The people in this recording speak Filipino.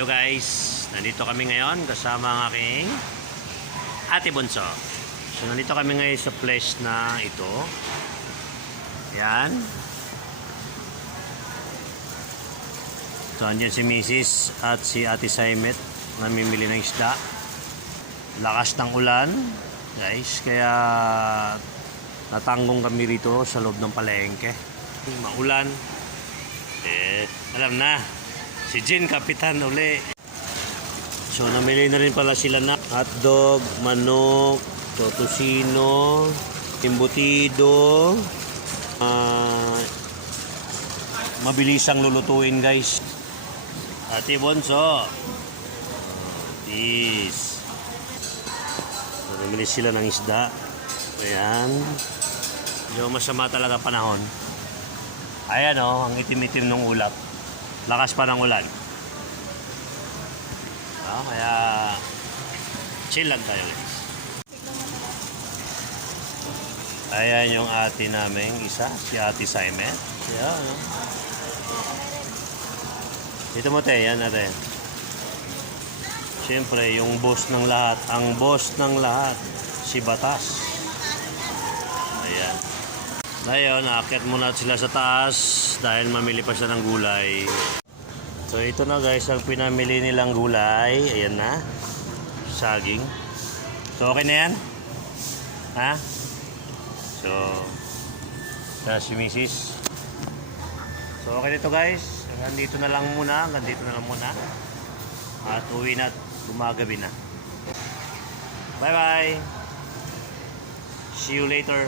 Hello guys, nandito kami ngayon kasama ang aking ate bunso. So nandito kami ngayon sa place na ito. Yan. So andyan si Mrs. at si ate Saimet namimili ng isda. Lakas ng ulan guys, kaya natanggong kami rito sa loob ng palengke. Maulan. Alam na, si Jen Kapitan uli. So namili na rin pala sila na hotdog, manok, tocino, embutido. Mabilisang lulutuin guys. Ate Bonso. Peace. So namili sila ng isda. Ayan. Medyo masama talaga panahon. Ayan o, ang itim-itim ng ulap. Lakas pa ng ulan. Kaya chill lang tayo guys. Ayan yung ate namin isa, si ate Saimet. Ayan. Dito mo tayo, yan natin. Siyempre, yung boss ng lahat, ang boss ng lahat, si Batas. Ayan. Ngayon, aakyat muna sila sa taas dahil mamili pa siya ng gulay. So ito na guys, ang pinamili nilang gulay. Ayan na. Saging. So okay na yan? Ha? So, si Mrs. So okay na ito guys. Hanggang dito na lang muna. At uwi na at gumagabi na. Bye bye. See you later.